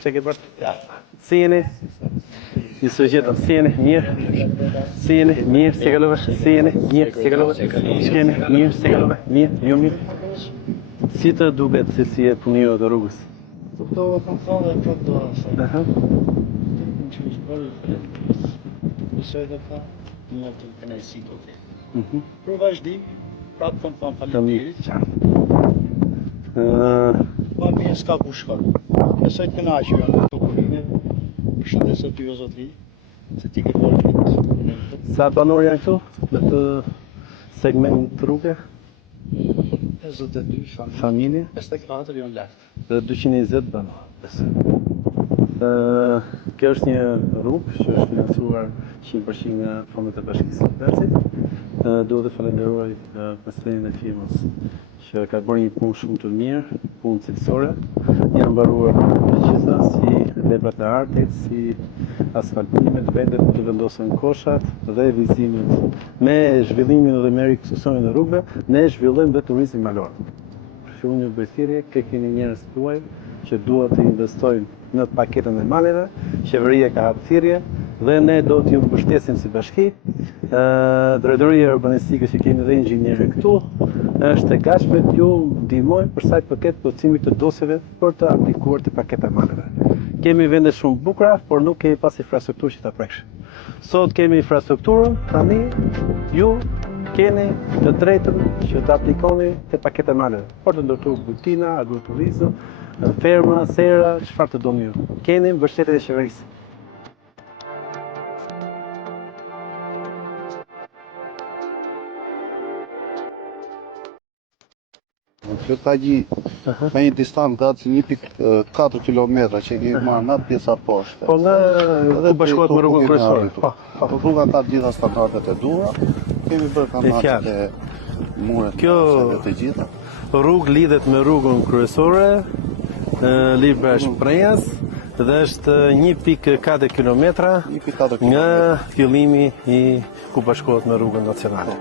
Çe ke bërë? Si jeni? Ju sugjetëm, si jeni? Mirë? Si jeni? Mirë, si kalove? Si jeni? Mirë, si kalove? Shkeni? Mirë, si kalove? Mirë, ju mirë? Si të duket se si e punio të rrugës? Kuptova kam thonë dhe këtë do asaj. Aha. Që ishë bërë, mësoj dhe fa, më të kënajsi do të. Për vazhdim, prapë kom thonë faleminderit. Ma mirë s'ka ku shkon. Besoj të kënaqur janë këto kurime. Përshëndes ty o zotri, se ti ke bërë këtë. Sa banor janë këtu? Në të segment rrugë? 52 Familje? 54 janë lart. Dhe 220 banor. Kjo është një rrugë që është financuar 100% nga fondet e Bashkisë së Perësit. Duhet të falenderoj presidentin e firmës që ka bërë një punë shumë të mirë, punë cilësore. Janë mbaruar gjitha si leprat e artit, si asfaltimet, vendet ku të vendosen koshat dhe vizimet. Me zhvillimin dhe me rikthyesin e rrugëve, ne zhvillojmë dhe turizmin malor. Që unë ju bëj thirrje, keni njerëz tuaj që duhet të investojnë në paketën e maleve, qeveria ka hapë thirrje dhe ne do t'ju mbështesim si bashki. Drejtoria urbanistike që kemi dhe inxhinierë këtu është e gatshme t'ju ndihmojë për sa i përket plotësimit të dosjeve për të aplikuar të paketa e maleve. Kemi vende shumë bukura, por nuk kemi pas infrastrukturë që ta prekshë. Sot kemi infrastrukturën, tani ju keni të drejtën që të aplikoni të paketa e maleve. Por të ndërtuar butina, agroturizëm, ferma, sera, çfarë të doni ju. Keni mbështetjen e qeverisë. Kjo tagji me një distancë gati 1,4 kilometra që kemi marrë nga pjesa poshte. Po nga ku bashkohet me rrugën kryesore. Rruga ka gjitha standardet e duhura. Kemi bërë kanalet e muret të gjitha. Rrugë lidhet me rrugën kryesore, libra shprehjes dhe është 1,4 kilometra nga fillimi i ku bashkohet me rrugën nacionale.